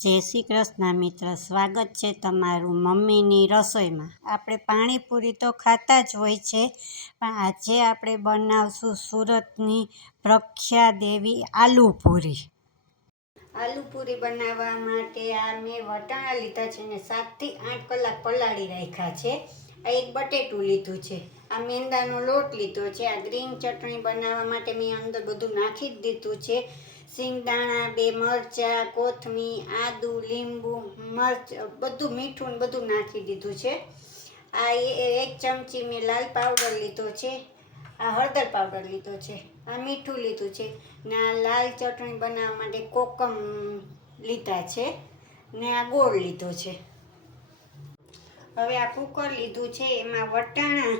જય શ્રી કૃષ્ણ મિત્ર, સ્વાગત છે તમારું મમ્મીની રસોઈમાં। આપણે પાણીપુરી તો ખાતા જ હોય છે, પણ આજે આપણે બનાવશું સુરતની પ્રખ્યાત એવી આલુપૂરી। આલુપૂરી બનાવવા માટે આ મેં વટાણા લીધા છે ને 7 થી 8 કલાક પલાળી રાખ્યા છે। આ એક બટેટું લીધું છે, આ મેંદાનો લોટ લીધો છે, આ ગ્રીન ચટણી બનાવવા માટે મેં અંદર બધું નાખી જ દીધું છે। સિંગદાણા, 2 મરચાં, કોથમીર, આદુ, લીંબુ, મરચ, બધું મીઠું ને બધું નાખી દીધું છે। આ 1 ચમચી મેં લાલ પાવડર લીધો છે, આ હળદર પાવડર લીધો છે, આ મીઠું લીધું છે ને આ લાલ ચટણી બનાવવા માટે કોકમ લીધા છે ને આ ગોળ લીધો છે। હવે આ કુકર લીધું છે, એમાં વટાણા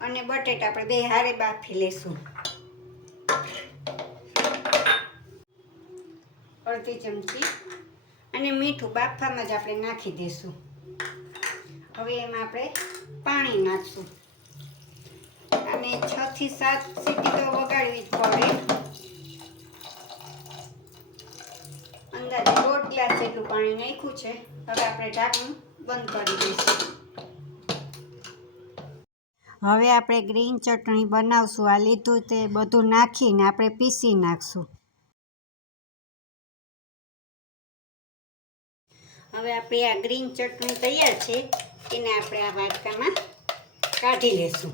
અને બટેટા આપણે બે હારે બાફી લેશું। અડધી ચમચી અને મીઠું બાફવામાં જ આપણે નાખી દઈશું। હવે એમાં આપણે પાણી નાખશું અને 6 થી 7 સીટી તો વગાડવી જ પડે। અંદાજે 1.5 ગ્લાસ જેટલું પાણી નાખ્યું છે। હવે આપણે ઢાંકણું બંધ કરી દઈશું। હવે આપણે ગ્રીન ચટણી બનાવશું। આ લીધું તે બધું નાખીને આપણે પીસી નાખશું। હવે આપણી આ ગ્રીન ચટણી તૈયાર છે, એને આપણે આ વાટકામાં કાઢી લેશું।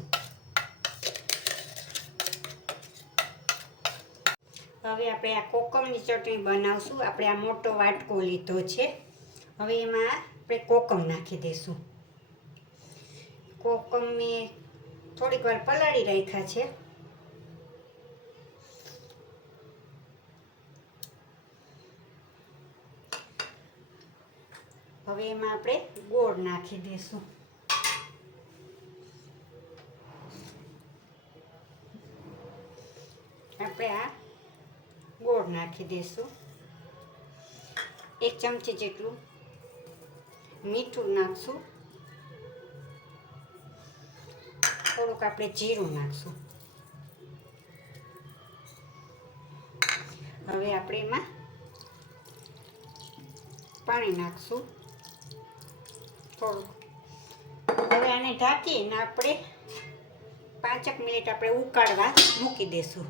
હવે આપણે આ કોકમની ચટણી બનાવશું। આપણે આ મોટો વાટકો લીધો છે, હવે એમાં આપણે કોકમ નાખી દઈશું। કોકમ મેં થોડીક વાર પલાળી રાખ્યા છે। હવે એમાં આપણે ગોળ નાખી દઈશું। આપણે આ ગોળ નાખી દઈશું। 1 ચમચી જેટલું મીઠું નાખશું, થોડુંક આપણે જીરું નાખશું। હવે આપણે એમાં પાણી નાખશું થોડુંક। હવે આને ઢાંકીને આપણે 5 મિનિટ આપણે ઉકાળવા મૂકી દઈશું।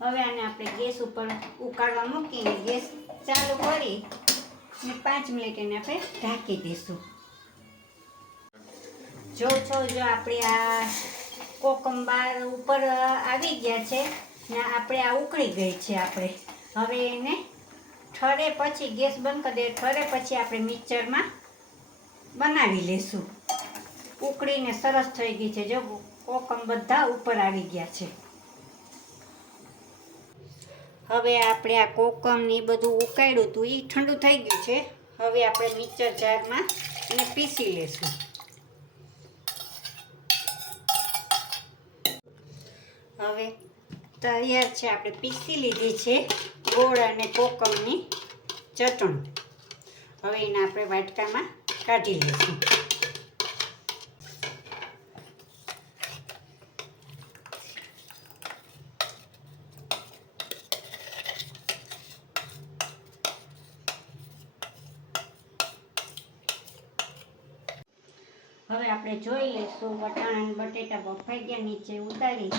હવે આને આપણે ગેસ ઉપર ઉકાળવા મૂકીને ગેસ ચાલુ કરી ને 5 મિનિટ એને આપણે ઢાંકી દઈશું। જો આપણે આ કોકમ બાર ઉપર આવી ગયા છે ને આપણે આ ઉકળી ગઈ છે। આપણે હવે એને ઠરે પછી ગેસ બંધ કરી દે, ઠરે પછી આપણે મિક્સરમાં બનાવી લેશું। ઉકળીને સરસ થઈ ગઈ છે, જો કોકમ બધા ઉપર આવી ગયા છે। હવે આપણે આ કોકમ ને બધું ઉકાળ્યું હતું એ ઠંડુ થઈ ગયું છે। હવે આપણે મિક્સર જારમાં એને પીસી લેશું। હવે તૈયાર છે, આપણે પીસી લીધી છે ગોળ અને કોકમની ચટણી। હવે એને આપણે વાટકામાં કાઢી લઈશું। હવે આપણે જોઈ લઈશું વટાણા અને બટેટા બફાઈ ગયા, નીચે ઉતારી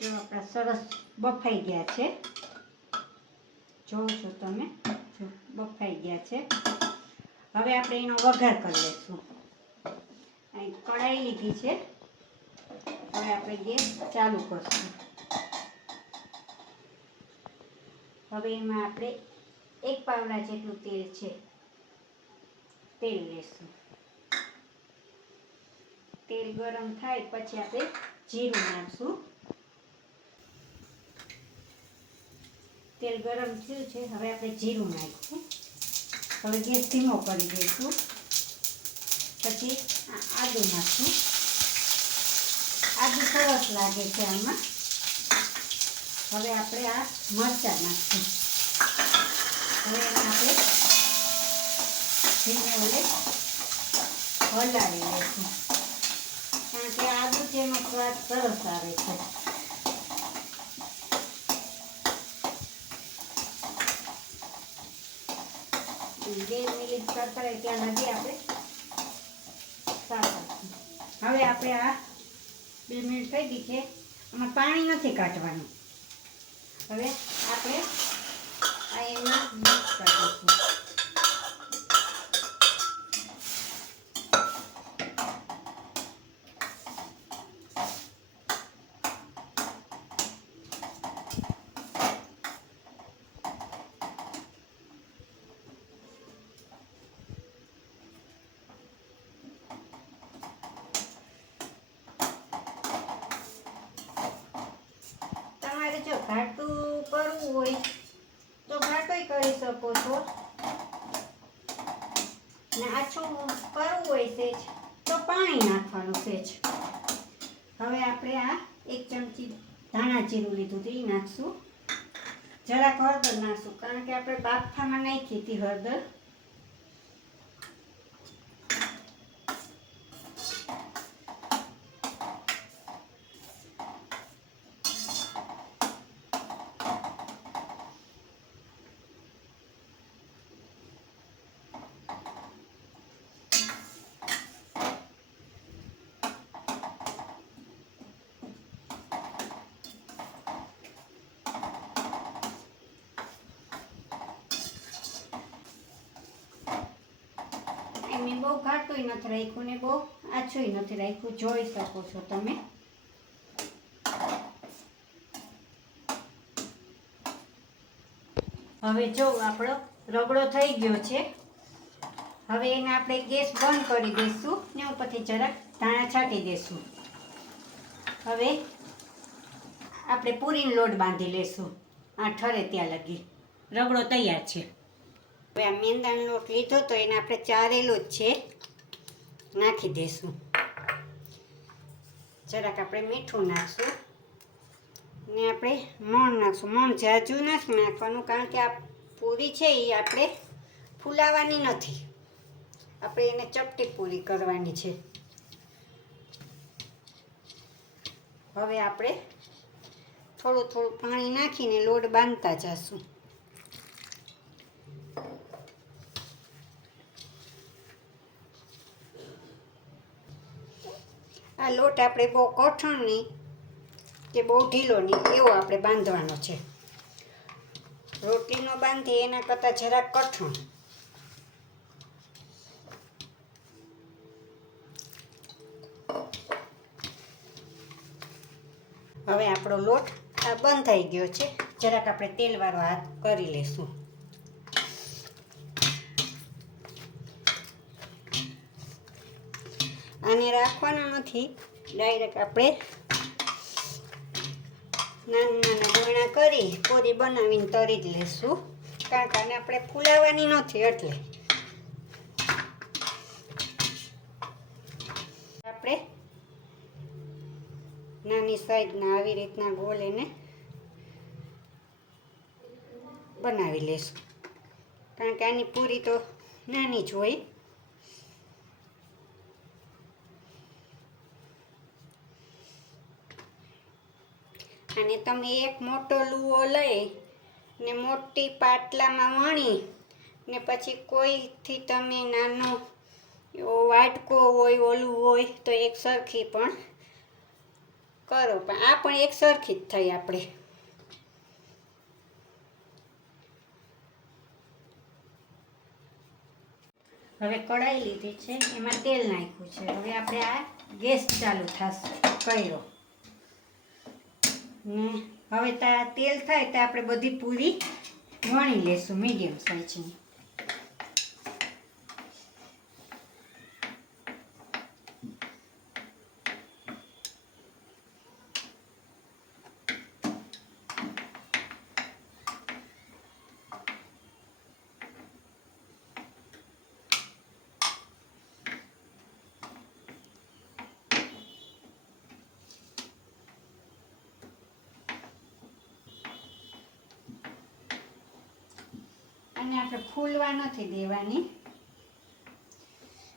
જો આપણા સરસ બફાઈ ગયા છે, જોવો છો તમે, જો બફાઈ ગયા છે। હવે આપણે એનો વઘાર કરી લઈશું। અહીં કઢાઈ લીધી છે, હવે આપણે ગેસ ચાલુ કરશું। હવે એમાં આપણે 1 પાવડા જેટલું તેલ છે, તેલ લેશું। તેલ ગરમ થાય પછી આપણે જીરું નાખશું। તેલ ગરમ થયું છે, હવે આપણે જીરું નાખીશું। હવે ગેસ ધીમો કરી દઈશું, પછી આદું નાખશું। આદું સરસ લાગે છે આમાં। હવે આપણે આ મરચાં નાખશું। હવે એને આપણે ધીમે ઓલે હલાવી લઈશું। કારણ કે આદુ જેનો સ્વાદ સરસ આવે છે. 2 મિનિટ કરતા ત્યાં લગી આપણે હવે આપણે આ 2 મિનિટ થઈ ગઈ છે. આમાં પાણી નથી કાઢવાનું. હવે આપણે આ એમાં મિક્સ કરીશું. જો ઘાટું કરવું હોય તો ઘાટું કરી શકો છો, ને આછું કરવું હોય સેજ તો પાણી નાખવાનું સેજ. હવે આપણે આ 1 ચમચી ધાણા જીરું લીધું હતું એ નાખશું. જરાક હળદર નાખશું કારણ કે આપણે બાફામાં નાખી હતી હળદર. મેં બહુ ઘાટું નથી રાખ્યું ને બહુ આછું નથી રાખ્યું, જોઈ શકો છો તમે. હવે જો આપણો રગડો થઈ ગયો છે. હવે એને આપણે ગેસ બંધ કરી દઈશું ને ઉપરથી જરાક ધાણા છાંટી દઈશું. હવે આપણે પૂરીનો લોટ બાંધી લેશું. આ ઠરે ત્યાં લગી રગડો તૈયાર છે. હવે આ મેંદાનો લોટ લીધો તો એને આપણે ચારેલો જ છે, નાખી દઈશું. જરાક આપણે મીઠું નાખશું ને આપણે મોણ નાખશું. મોણ જાજુ નથી નાખવાનું કારણ કે આ પૂરી છે એ આપણે ફૂલાવાની નથી, આપણે એને ચપટી પૂરી કરવાની છે. હવે આપણે થોડું થોડું પાણી નાખીને લોટ બાંધતા જઈશું. આ લોટ આપણે બહુ કઠણ નહીં કે બહુ ઢીલો નહીં એવો આપણે બાંધવાનો છે. રોટલીનો બાંધીએ એના કરતાં જરાક કઠણ. હવે આપણો લોટ આ બંધાઈ ગયો છે. જરાક આપણે તેલવાળો હાથ કરી લઈશું. આને રાખવાનું નથી, ડાયરેક્ટ આપણે નાના નાના ગોળા કરી પૂરી બનાવીને તળી જ લઈશું કારણ કે આને આપણે ફૂલાવાની નથી. એટલે આપણે નાની સાઈઝના આવી રીતના ગોળ એને બનાવી લઈશું કારણ કે આની પૂરી તો નાની જ હોય. અને તમે એક મોટો લુઓ લઈ ને મોટી પાટલામાં વણી ને પછી કોઈથી તમે નાનો વાટકો હોય ઓલું હોય તો એક સરખી પણ કરો, પણ આ પણ એક સરખી જ થઈ. આપણે હવે કઢાઈ લીધી છે, એમાં તેલ નાખ્યું છે. હવે આપણે આ ગેસ ચાલુ થશે કર્યો ને હવે તેલ થાય તો આપણે બધી પૂરી વણી લેશું મીડિયમ સાઈઝની. અને આપણે ફૂલવા નથી દેવાની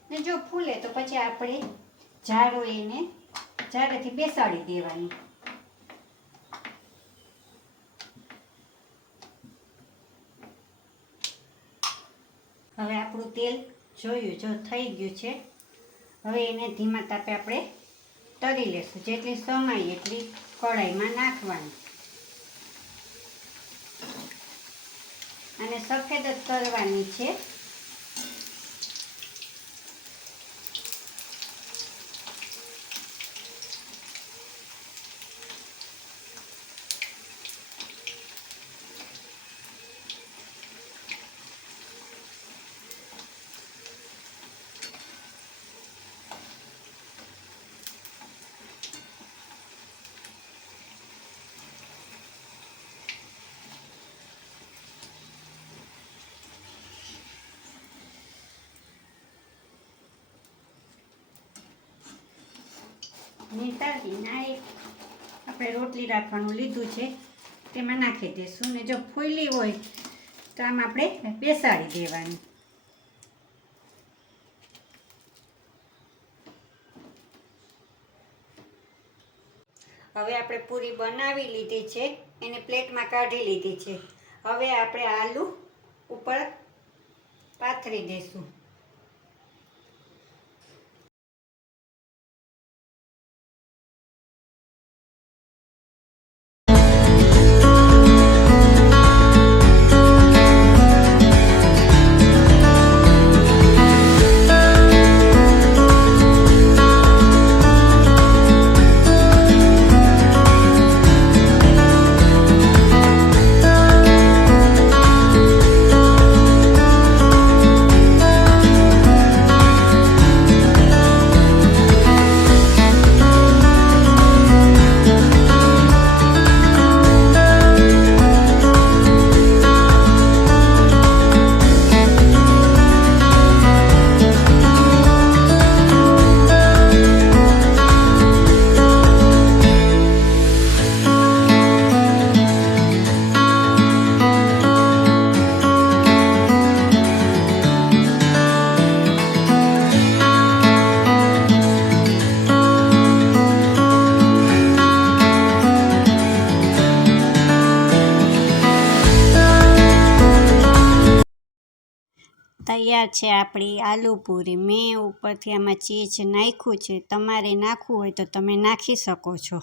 ને જો ફૂલે તો પછી આપણે જારો એને ચારેથી બેસાડી દેવાની. હવે આપણું તેલ જોયું જો થઈ ગયું છે. હવે એને ધીમા તાપે આપણે તળી લેશું. જેટલી સમાય એટલી કઢાઈમાં નાખવાની અને સફેદ જ કરવાની છે. નીતારીને આપણે રોટલી રાખવાનું લીધું છે તેમાં નાખી દઈશું. ને જો ફૂલી હોય તો આમાં આપણે બેસાડી દેવાની. હવે આપણે પૂરી બનાવી લીધી છે, એને પ્લેટમાં કાઢી લીધી છે. હવે આપણે આલુ ઉપર પાથરી દઈશું. તૈયાર છે આપણી આલુ પૂરી. મેં ઉપરથી આમાં ચીઝ નાખ્યું છે. તમારે નાખવું હોય તો તમે નાખી શકો છો.